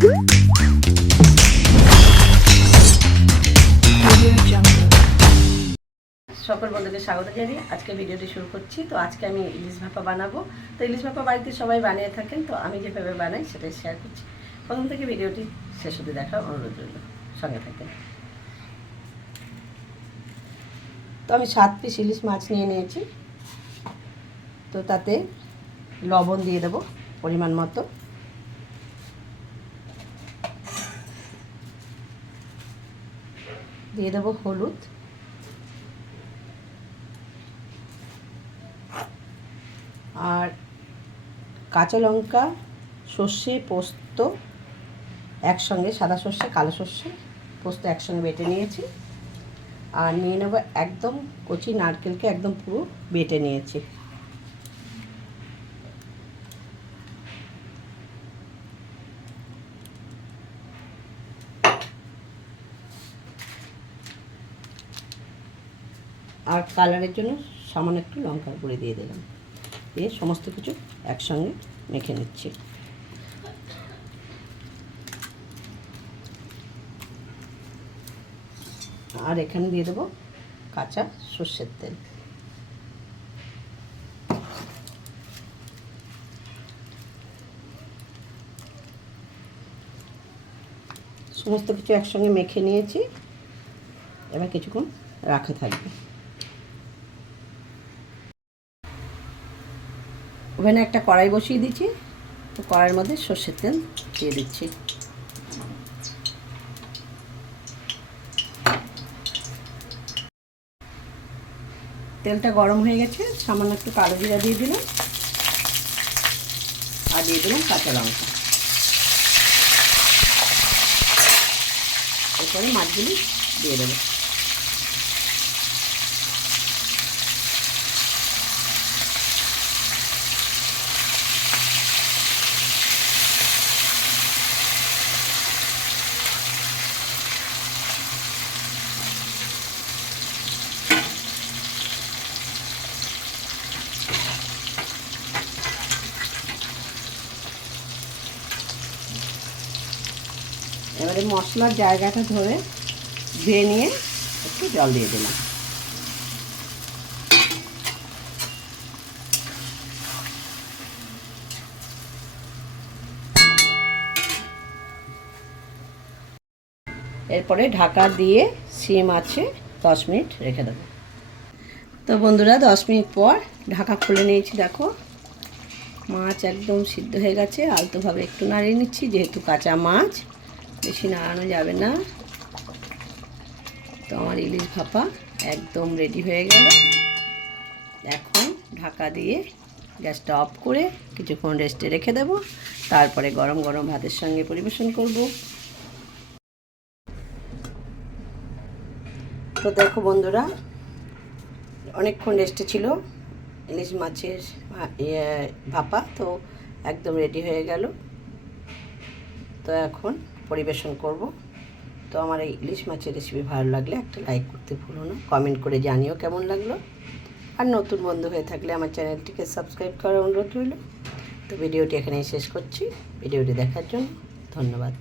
সকল বন্ধুকে স্বাগত জানিয়ে আজকে ভিডিওটি শুরু করছি। তো আজকে আমি ইলিশ ভাপা বানাবো। তো ইলিশ ভাপা বাড়িতে সবাই বানিয়ে থাকেন, তো আমি যেভাবে বানাই সেটাই শেয়ার করছি। প্রথম থেকে ভিডিওটি শেষ অবধি দেখার অনুরোধ রইল। সঙ্গে থাকেন তো আমি সাত পিস ইলিশ মাছ নিয়ে নিয়েছি। তো তাতে লবণ দিয়ে দেবো পরিমাণ মতো। দিয়ে দেবো হলুদ। আর কাঁচা লঙ্কা, সর্ষে, পোস্ত, একসঙ্গে সাদা সর্ষে, কালো সর্ষে, পোস্ত একসঙ্গে বেটে নিয়েছি। আর নিয়ে নেব একদম কচি নারকেলকে একদম পুরো বেটে নিয়েছি। আর কালারের জন্য সামান্য একটু লঙ্কার গুঁড়ি দিয়ে দিলাম। দিয়ে সমস্ত কিছু একসঙ্গে মেখে নিচ্ছি। আর এখানে দিয়ে দেবো কাঁচা সর্ষের তেল। সমস্ত কিছু একসঙ্গে মেখে নিয়েছি। এবার কিছুক্ষণ রাখা থাকবে। ওভেনে একটা কড়াই বসিয়ে দিচ্ছি। তো কড়াইয়ের মধ্যে সর্ষের তেল দিয়ে দিচ্ছি। তেলটা গরম হয়ে গেছে, সামান্য একটু কালো জিরা দিয়ে দিলাম। আর দিয়ে দিলাম কাঁচা লঙ্কা। এরপরে মাছগুলি দিয়ে দেবো। এবারে মশলার জায়গাটা ধরে ধুয়ে নিয়ে একটু জল দিয়ে দিলাম। এরপরে ঢাকা দিয়ে সিম আছে, দশ মিনিট রেখে দেবো। তো বন্ধুরা, দশ মিনিট পর ঢাকা খুলে নিয়েছি, দেখো। মাছ একদম সিদ্ধ হয়ে গেছে, আলতোভাবে একটু নাড়িয়ে নিচ্ছি, যেহেতু কাঁচা মাছ। বেশি নাড়ানো যাবে না। তো আমার ইলিশ ভাপা একদম রেডি হয়ে গেল। এখন ঢাকা দিয়ে গ্যাসটা অফ করে কিছুক্ষণ রেস্টে রেখে দেব। তারপরে গরম গরম ভাতের সঙ্গে পরিবেশন করব। তো দেখো বন্ধুরা, অনেকক্ষণ রেস্টে ছিল ইলিশ মাছের ইয়ে ভাপা, তো একদম রেডি হয়ে গেল। তো এখন পরিবেশন করব। তো আমার এই ইলিশ মাছের রেসিপি ভালো লাগলে একটা লাইক করতে ভুলো না। কমেন্ট করে জানিও কেমন লাগল। আর নতুন বন্ধু হয়ে থাকলে আমার চ্যানেলটিকে সাবস্ক্রাইব করার অনুরোধ রইল। তো ভিডিওটি এখানেই শেষ করছি। ভিডিওটি দেখার জন্য ধন্যবাদ।